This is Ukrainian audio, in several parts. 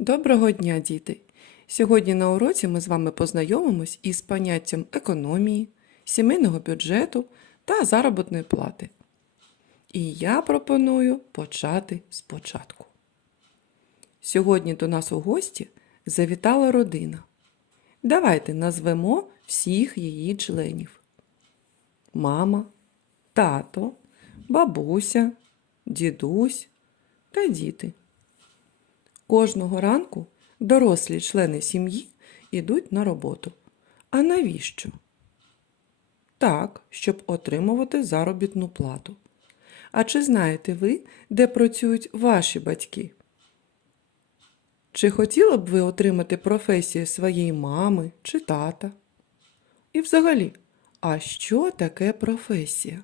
Доброго дня, діти! Сьогодні на уроці ми з вами познайомимось із поняттям економії, сімейного бюджету та заробітної плати. І я пропоную почати спочатку. Сьогодні до нас у гості завітала родина. Давайте назвемо всіх її членів: мама, тато, бабуся, дідусь та діти. Кожного ранку дорослі члени сім'ї йдуть на роботу. А навіщо? Так, щоб отримувати заробітну плату. А чи знаєте ви, де працюють ваші батьки? Чи хотіли б ви отримати професію своєї мами чи тата? І взагалі, а що таке професія?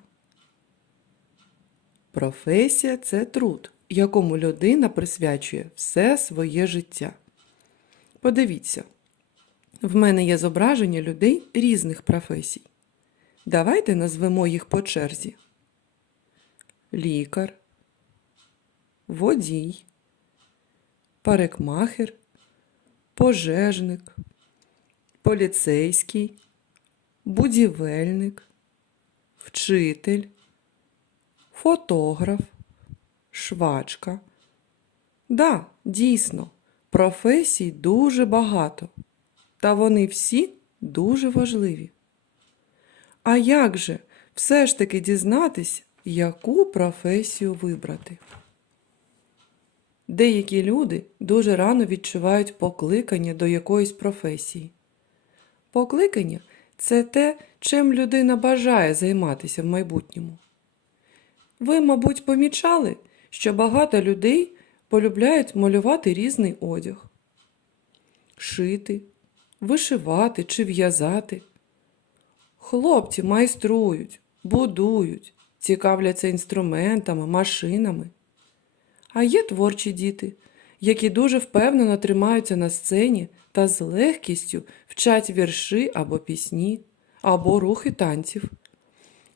Професія це труд, якому людина присвячує все своє життя. Подивіться, в мене є зображення людей різних професій. Давайте назвемо їх по черзі: лікар, водій, парикмахер, пожежник, поліцейський, будівельник, вчитель, фотограф, швачка. Да, дійсно, професій дуже багато, та вони всі дуже важливі. А як же все ж таки дізнатись, яку професію вибрати? Деякі люди дуже рано відчувають покликання до якоїсь професії. Покликання це те, чим людина бажає займатися в майбутньому. Ви, мабуть, помічали, що багато людей полюбляють малювати різний одяг, шити, вишивати чи в'язати. Хлопці майструють, будують, цікавляться інструментами, машинами. А є творчі діти, які дуже впевнено тримаються на сцені та з легкістю вчать вірші або пісні, або рухи танців.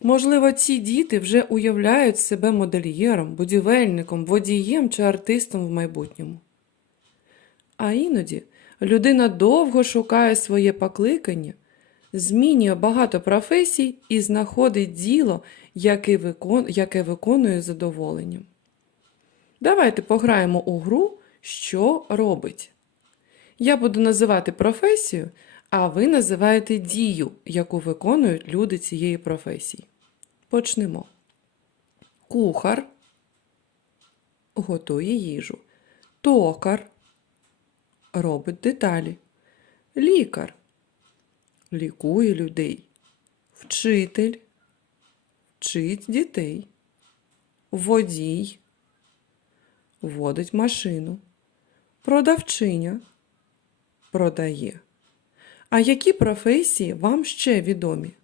Можливо, ці діти вже уявляють себе модельєром, будівельником, водієм чи артистом в майбутньому. А іноді людина довго шукає своє покликання, змінює багато професій і знаходить діло, яке, виконує задоволенням. Давайте пограємо у гру, що робить. Я буду називати професію, а ви називаєте дію, яку виконують люди цієї професії. Почнемо. Кухар готує їжу. Токар робить деталі. Лікар лікує людей. Вчитель вчить дітей. Водій водить машину. Продавчиня продає. А які професії вам ще відомі?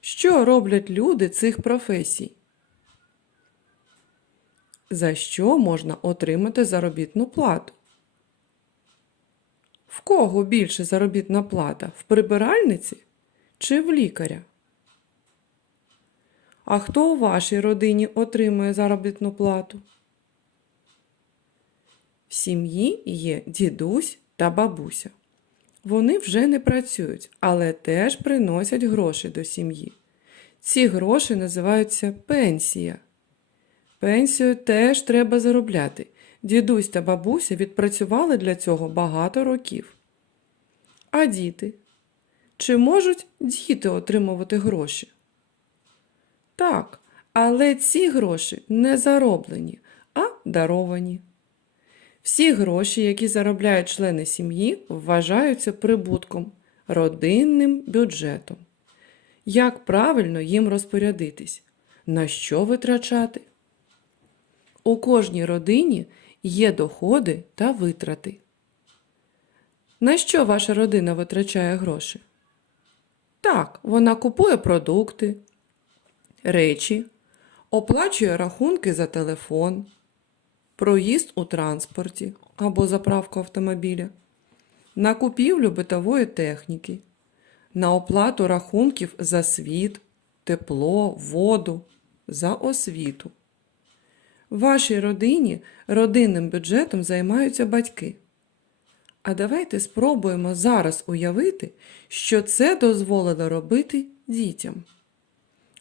Що роблять люди цих професій? За що можна отримати заробітну плату? В кого більше заробітна плата? В прибиральниці чи в лікаря? А хто у вашій родині отримує заробітну плату? В сім'ї є дідусь та бабуся. Вони вже не працюють, але теж приносять гроші до сім'ї. Ці гроші називаються пенсія. Пенсію теж треба заробляти. Дідусь та бабуся відпрацювали для цього багато років. А діти? Чи можуть діти отримувати гроші? Так, але ці гроші не зароблені, а даровані. Всі гроші, які заробляють члени сім'ї, вважаються прибутком, родинним бюджетом. Як правильно їм розпорядитись? На що витрачати? У кожній родині є доходи та витрати. На що ваша родина витрачає гроші? Так, вона купує продукти, речі, оплачує рахунки за телефон, проїзд у транспорті або заправку автомобіля, на купівлю битової техніки, на оплату рахунків за світ, тепло, воду, за освіту. В вашій родині родинним бюджетом займаються батьки. А давайте спробуємо зараз уявити, що це дозволено робити дітям.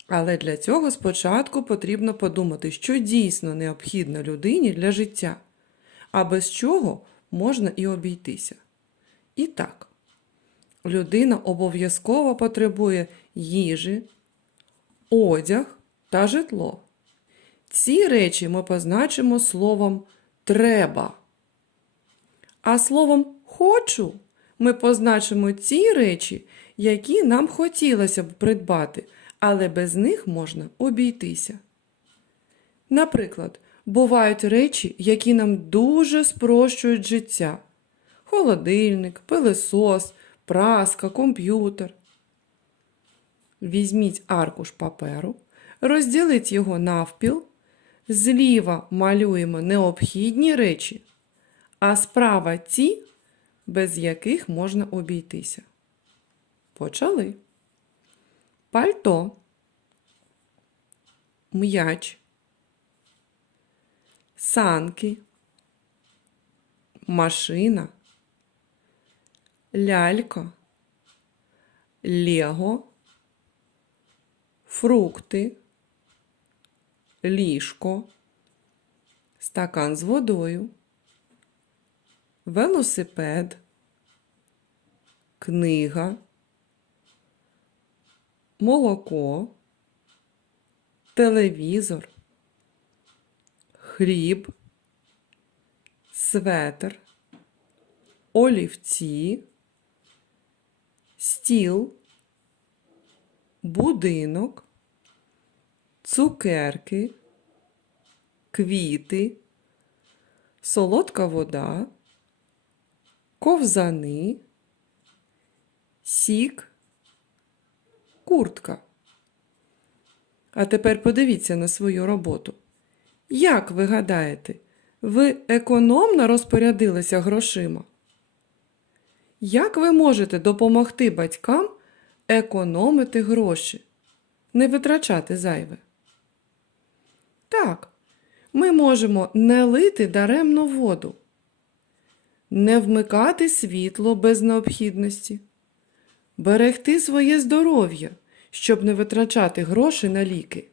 Але для цього спочатку потрібно подумати, що дійсно необхідно людині для життя, а без чого можна і обійтися. І так, людина обов'язково потребує їжі, одяг та житло. Ці речі ми позначимо словом треба. А словом хочу ми позначимо ті речі, які нам хотілося б придбати, але без них можна обійтися. Наприклад, бувають речі, які нам дуже спрощують життя: холодильник, пилисос, праска, комп'ютер. Візьміть аркуш паперу, розділіть його навпіл, зліва малюємо необхідні речі, а справа ті, без яких можна обійтися. Почали. Пальто, м'яч, санки, машина, лялька, лего, фрукти, ліжко, стакан з водою, велосипед, книга, молоко, телевізор, хліб, светр, олівці, стіл, будинок, цукерки, квіти, солодка вода, ковзани, сік, куртка. А тепер подивіться на свою роботу. Як ви гадаєте, ви економно розпорядилися грошима? Як ви можете допомогти батькам економити гроші, не витрачати зайве? Так, ми можемо не лити даремно воду, не вмикати світло без необхідності, берегти своє здоров'я, щоб не витрачати гроші на ліки,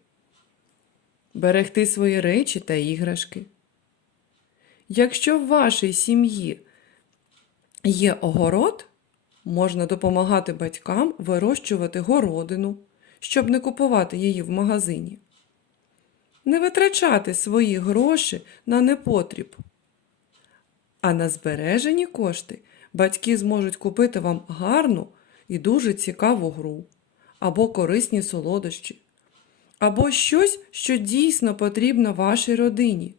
берегти свої речі та іграшки. Якщо в вашій сім'ї є огород, можна допомагати батькам вирощувати городину, щоб не купувати її в магазині. Не витрачати свої гроші на непотріб. А на збережені кошти батьки зможуть купити вам гарну і дуже цікаву гру, або корисні солодощі, або щось, що дійсно потрібно вашій родині,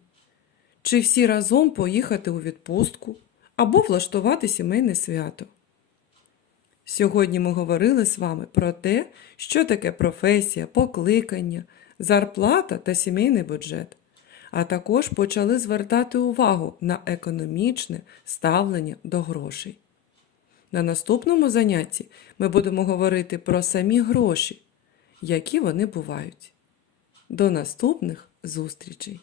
чи всі разом поїхати у відпустку, або влаштувати сімейне свято. Сьогодні ми говорили з вами про те, що таке професія, покликання, зарплата та сімейний бюджет, а також почали звертати увагу на економічне ставлення до грошей. На наступному занятті ми будемо говорити про самі гроші, які вони бувають. До наступних зустрічей!